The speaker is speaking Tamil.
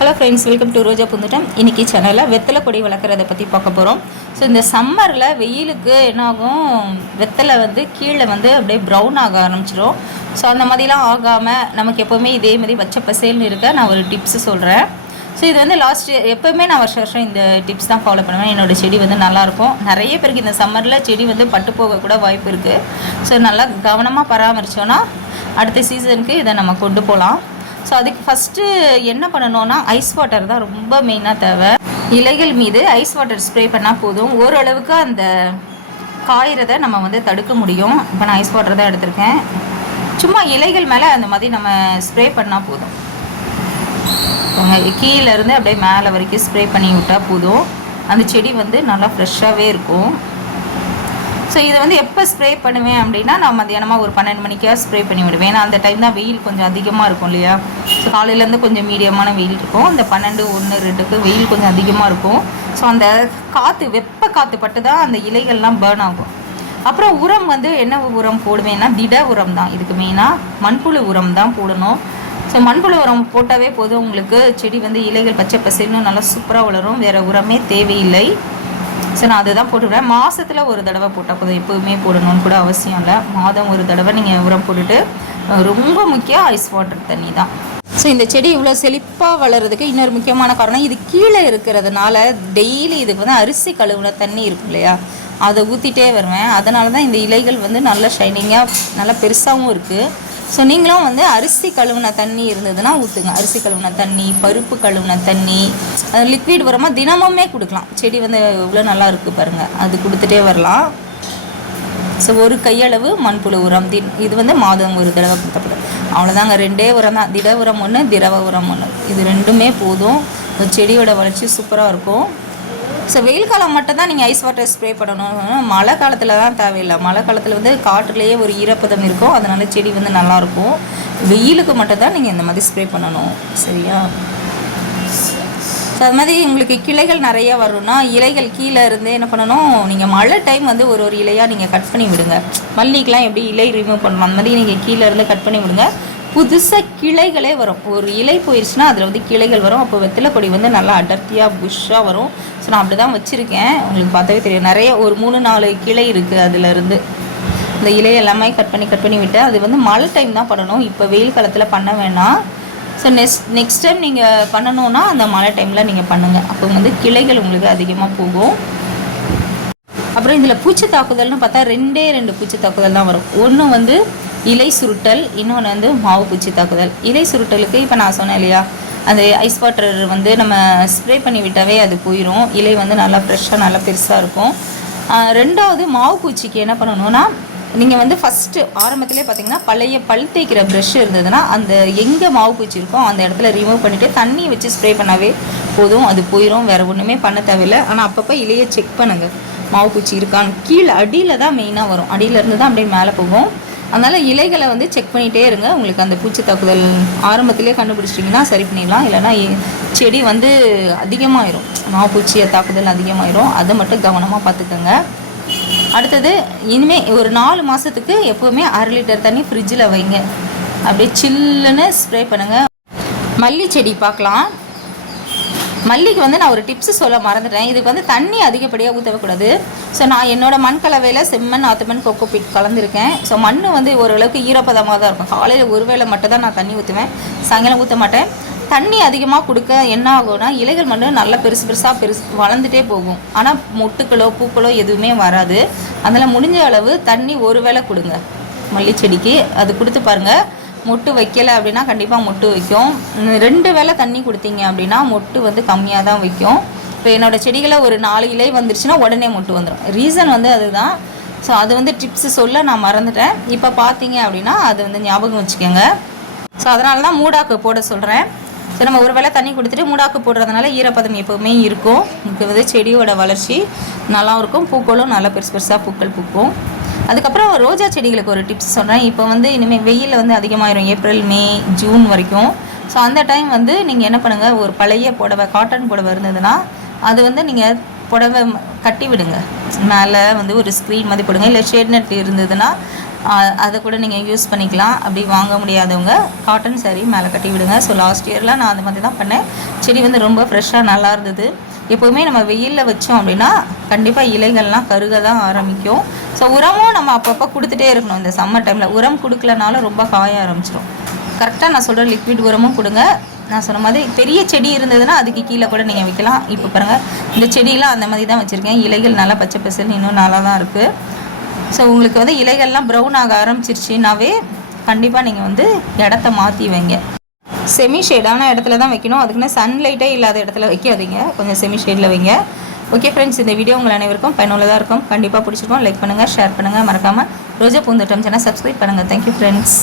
Hello friends welcome to Roja Poonthottam இன்றைக்கி சேனலில் வெத்தலை கொடி வளர்க்குறத பற்றி பார்க்க போகிறோம் ஸோ இந்த சம்மரில் வெயிலுக்கு என்னாகும்? வெத்தலை வந்து கீழே வந்து அப்படியே ப்ரௌன் ஆக ஆரம்பிச்சிடும் ஸோ அந்த மாதிரிலாம் ஆகாமல் நமக்கு எப்போவுமே இதே மாதிரி பச்சை பசேல்னு இருக்க நான் ஒரு டிப்ஸ் சொல்கிறேன் ஸோ இது வந்து லாஸ்ட் எப்போவுமே நான் வருஷம் வருஷம் இந்த டிப்ஸ் தான் ஃபாலோ பண்ணுவேன். என்னோட செடி வந்து நல்லாயிருக்கும். நிறைய பேருக்கு இந்த சம்மரில் செடி வந்து பட்டு போக கூட வாய்ப்பு இருக்குது ஸோ நல்லா கவனமாக பராமரித்தோன்னா அடுத்த சீசனுக்கு இதை நம்ம கொண்டு போகலாம் ஸோ அதுக்கு ஃபஸ்ட்டு என்ன பண்ணணும்னா ஐஸ் வாட்டர் தான் ரொம்ப மெயினாக தேவை. இலைகள் மீது ஐஸ் வாட்டர் ஸ்ப்ரே பண்ணால் போதும். ஓரளவுக்கு அந்த காயிறதை நம்ம வந்து தடுக்க முடியும். இப்போ நான் ஐஸ் வாட்டர் தான் எடுத்திருக்கேன். சும்மா இலைகள் மேலே அந்த மாதிரி நம்ம ஸ்ப்ரே பண்ணால் போதும். கீழேருந்து அப்படியே மேலே வரைக்கும் ஸ்ப்ரே பண்ணி விட்டால் போதும். அந்த செடி வந்து நல்லா ஃப்ரெஷ்ஷாகவே இருக்கும். ஸோ இதை வந்து எப்போ ஸ்ப்ரே பண்ணுவேன் அப்படின்னா நான் மதியானமாக ஒரு பன்னெண்டு மணிக்காக ஸ்ப்ரே பண்ணி விடுவேன். ஏன்னா அந்த டைம் தான் வெயில் கொஞ்சம் அதிகமாக இருக்கும் இல்லையா? ஸோ காலையிலேருந்து கொஞ்சம் மீடியமான வெயில் இருக்கும். அந்த பன்னெண்டு ஒன்று ரெண்டுக்கு வெயில் கொஞ்சம் அதிகமாக இருக்கும். ஸோ அந்த காற்று வெப்ப காற்று பட்டு தான் அந்த இலைகள்லாம் பேர்ன் ஆகும். அப்புறம் உரம் வந்து என்ன உரம் போடுவேன்னா திட உரம் தான். இதுக்கு மெயினாக மண்புழு உரம் தான் போடணும். ஸோ மண்புழு உரம் போட்டாவே போதும். உங்களுக்கு செடி வந்து இலைகள் பச்சை பசேல்னு நல்லா சூப்பராக வளரும். வேறு உரமே தேவையில்லை. ஸோ நான் அதை தான் போட்டுவிடுவேன் மாதத்தில் ஒரு தடவை போட்டால் போதும். எப்போவுமே போடணும்னு கூட அவசியம் இல்லை. மாதம் ஒரு தடவை நீங்கள் உரம் போட்டுட்டு ரொம்ப முக்கியம் ஐஸ் வாட்டர் தண்ணி தான். ஸோ இந்த செடி இவ்வளோ செழிப்பாக வளர்கிறதுக்கு இன்னொரு முக்கியமான காரணம் இது கீழே இருக்கிறதுனால டெய்லி இதுக்கு வந்து அரிசி கழுவுன தண்ணி இருக்கும் இல்லையா? அதை ஊற்றிட்டே வருவேன். அதனால தான் இந்த இலைகள் வந்து நல்லா ஷைனிங்காக நல்லா பெருசாகவும் இருக்குது ஸோ நீங்களும் வந்து அரிசி கழுவுன தண்ணி இருந்ததுன்னா ஊற்றுங்க அரிசி கழுவுன தண்ணி பருப்பு கழுவுன தண்ணி லிக்விட் உரமாக தினமுமே கொடுக்கலாம். செடி வந்து இவ்வளோ நல்லா இருக்குது பாருங்கள் அது கொடுத்துட்டே வரலாம். ஸோ ஒரு கையளவு மண்புழு உரம். தி இது வந்து மாதம் ஒரு தடவை கொடுத்தப்படும் அவ்வளோதாங்க ரெண்டே உரம் தான். திட உரம் ஒன்று திரவ உரம் ஒன்று இது ரெண்டுமே போதும். செடியோட வளர்ச்சி சூப்பராக இருக்கும். ஸோ வெயில் காலம் மட்டும் தான் நீங்கள் ஐஸ் வாட்டர் ஸ்ப்ரே பண்ணணும் மழை காலத்தில் தான் தேவையில்லை. மழை காலத்தில் வந்து காற்றுலேயே ஒரு ஈரப்பதம் இருக்கும். அதனால செடி வந்து நல்லாயிருக்கும் வெயிலுக்கு மட்டும் தான் நீங்கள் இந்த மாதிரி ஸ்ப்ரே பண்ணணும். சரியா? ஸோ அது மாதிரி உங்களுக்கு கிளைகள் நிறைய வரும்னா இலைகள் கீழே இருந்து என்ன பண்ணணும்? நீங்கள் மழை டைம் வந்து ஒரு ஒரு இலையாக நீங்கள் கட் பண்ணி விடுங்க. மல்லிக்கெலாம் எப்படி இலை ரிமூவ் பண்ணணும்? அந்த மாதிரி நீங்கள் கீழே இருந்து கட் பண்ணி விடுங்க. புதுசாக கிளைகளே வரும். ஒரு இலை போயிடுச்சுன்னா அதில் வந்து கிளைகள் வரும். அப்போ வெத்தலை கொடி வந்து நல்லா அடர்த்தியாக புஷ்ஷாக வரும். ஸோ நான் அப்படி தான் வச்சுருக்கேன். உங்களுக்கு பார்த்தாவே தெரியும். நிறைய ஒரு மூணு நாலு கிளை இருக்குது அதுலேருந்து. இந்த இலை எல்லாமே கட் பண்ணி கட் பண்ணி விட்டு அது வந்து மழை டைம் தான் பண்ணணும். இப்போ வெயில் காலத்தில் பண்ண வேணாம். ஸோ நெக்ஸ்ட் நெக்ஸ்ட் டைம் நீங்கள் பண்ணணுன்னா அந்த மழை டைமில் நீங்கள் பண்ணுங்கள் அப்போ வந்து கிளைகள் உங்களுக்கு அதிகமாக போகும். அப்புறம் இதில் பூச்சி தாக்குதல்னு பார்த்தா ரெண்டே ரெண்டு பூச்சி தாக்குதல் தான் வரும். ஒன்று வந்து இலை சுருட்டல் இன்னொன்று வந்து மாவு பூச்சி தாக்குதல். இலை சுருட்டலுக்கு இப்போ நான் சொன்னேன் இல்லையா? அந்த ஐஸ் வாட்டர் வந்து நம்ம ஸ்ப்ரே பண்ணி விட்டாவே அது போயிடும் இலை வந்து நல்லா ஃப்ரெஷ்ஷாக நல்லா பெருசாக இருக்கும். ரெண்டாவது மாவு பூச்சிக்கு என்ன பண்ணணும்னா நீங்கள் வந்து ஃபஸ்ட்டு ஆரம்பத்திலே பார்த்தீங்கன்னா பழைய பல் தேய்க்கிற ப்ரெஷ் இருந்ததுன்னா அந்த எங்கே மாவு பூச்சி இருக்கோ அந்த இடத்துல ரிமூவ் பண்ணிவிட்டு தண்ணி வச்சு ஸ்ப்ரே பண்ணாவே போதும். அது போயிடும் வேறு ஒன்றுமே பண்ண தேவையில்லை. ஆனால் அப்பப்போ இலையை செக் பண்ணுங்கள் மாவு பூச்சி இருக்கான்னு. கீழே அடியில் தான் மெயினாக வரும். அடியிலேருந்து தான் அப்படியே மேலே போகும். அதனால் இலைகளை வந்து செக் பண்ணிகிட்டே இருங்க. உங்களுக்கு அந்த பூச்சி தாக்குதல் ஆரம்பத்திலே கண்டுபிடிச்சிட்டிங்கன்னா சரி பண்ணிடலாம். இல்லைன்னா செடி வந்து அதிகமாயிரும். மாவுப்பூச்சியை தாக்குதல் அதிகமாயிரும். அதை மட்டும் கவனமாக பார்த்துக்கோங்க. அடுத்தது இனிமேல் ஒரு நாலு மாதத்துக்கு எப்போவுமே அரை லிட்டர் தண்ணி ஃப்ரிட்ஜில் வைங்க. அப்படியே சில்லுன்னு ஸ்ப்ரே பண்ணுங்கள் மல்லி செடி பார்க்கலாம். மல்லிக்கு வந்து நான் ஒரு டிப்ஸ் சொல்ல மறந்துட்டேன். இதுக்கு வந்து தண்ணி அதிகப்படியாக ஊற்றக்கூடாது ஸோ நான் என்னோட மண் கலவையில் செம்மண் ஆத்துமண் கொக்கோ பிட் கலந்துருக்கேன். ஸோ மண் வந்து ஓரளவுக்கு ஈரப்பதமாக தான் இருக்கும். காலையில் ஒரு வேளை மட்டும் தான் நான் தண்ணி ஊற்றுவேன் சாயங்காலம் ஊற்ற மாட்டேன். தண்ணி அதிகமாக கொடுக்க என்ன ஆகும்னா இலைகள் மட்டும் நல்லா பெருசு பெருசாக பெருசு வளர்ந்துட்டே போகும். ஆனால் மொட்டுக்களோ பூக்களோ எதுவுமே வராது. அதில் முடிஞ்ச அளவு தண்ணி ஒரு வேளை கொடுங்க. மல்லி செடிக்கு அது கொடுத்து பாருங்கள் மொட்டு வைக்கலை அப்படின்னா கண்டிப்பாக மொட்டு வைக்கும். ரெண்டு வேளை தண்ணி கொடுத்தீங்க அப்படின்னா மொட்டு வந்து கம்மியாக தான் வைக்கும். இப்போ என்னோடய செடிகளை ஒரு நாலு இலை வந்துருச்சுன்னா உடனே மொட்டு வந்துடும் ரீசன் வந்து அதுதான். ஸோ அது வந்து டிப்ஸ் சொல்ல நான் மறந்துட்டேன். இப்போ பார்த்தீங்க அப்படின்னா அது வந்து ஞாபகம் வச்சுக்கோங்க. ஸோ அதனால தான் மூடாக்கு போட சொல்கிறேன் ஸோ நம்ம ஒரு வேளை தண்ணி கொடுத்துட்டு மூடாக்கு போடுறதுனால ஈரப்பதம் எப்போவுமே இருக்கும். இது வந்து செடியோட வளர்ச்சி. நல்லாயிருக்கும் பூக்களும் நல்லா பெருசு பெருசாக பூக்கள் பூக்கும். அதுக்கப்புறம் ரோஜா செடிகளுக்கு ஒரு டிப்ஸ் சொல்கிறேன் இப்போ வந்து இனிமேல் வெயில் வந்து அதிகமாயிரும். ஏப்ரல் மே ஜூன் வரைக்கும். ஸோ அந்த டைம் வந்து நீங்கள் என்ன பண்ணுங்கள் ஒரு பழைய புடவை காட்டன் புடவை இருந்ததுன்னா அது வந்து நீங்கள் புடவை கட்டி விடுங்க. மேலே வந்து ஒரு ஸ்க்ரீன் மாதிரி போடுங்க. இல்லை ஷேட் நெட் இருந்ததுன்னா அதை கூட நீங்கள் யூஸ் பண்ணிக்கலாம். அப்படி வாங்க முடியாதவங்க காட்டன் saree மேலே கட்டி விடுங்க. ஸோ லாஸ்ட் இயர்லாம் நான் அந்த மாதிரி தான் பண்ணேன். செடி வந்து ரொம்ப ஃப்ரெஷ்ஷாக நல்லா இருந்தது. எப்போவுமே நம்ம வெயிலில் வச்சோம் அப்படின்னா கண்டிப்பாக இலைகள்லாம் கருக தான் ஆரம்பிக்கும். ஸோ உரமும் நம்ம அப்பப்போ கொடுத்துட்டே இருக்கணும். இந்த சம்மர் டைமில் உரம் கொடுக்கலனாலும் ரொம்ப காய ஆரம்பிச்சிடும் கரெக்டாக நான் சொல்கிற லிக்விட் உரமும் கொடுங்க. நான் சொன்ன மாதிரி பெரிய செடி இருந்ததுன்னா அதுக்கு கீழே கூட நீங்கள் வைக்கலாம். இப்போ பாருங்கள் இந்த செடியெலாம் அந்த மாதிரி தான் வச்சுருக்கேன். இலைகள் நல்லா பச்சை பசல் இன்னும் நல்லா தான் இருக்குது ஸோ உங்களுக்கு வந்து இலைகள்லாம் ப்ரௌன் ஆக ஆரம்பிச்சிருச்சுனாவே கண்டிப்பாக நீங்கள் வந்து இடத்த மாற்றி வைங்க. செமி ஷேடான இடத்துல தான் வைக்கணும். அதுக்குன்னு சன்லைட்டே இல்லாத இடத்துல வைக்காதீங்க. கொஞ்சம் செமி ஷேடில் வைங்க. ஓகே ஃப்ரெண்ட்ஸ் இந்த வீடியோ உங்கள் அனைவருக்கும் பயனுள்ளதாக இருக்கும். கண்டிப்பாக பிடிச்சிருக்கும். லைக் பண்ணுங்கள் ஷேர் பண்ணுங்கள் மறக்காமல் ரோஜா பூந்தோட்டம் சேனல் சப்ஸ்கிரைப் பண்ணுங்கள் தேங்க்யூ ஃப்ரெண்ட்ஸ்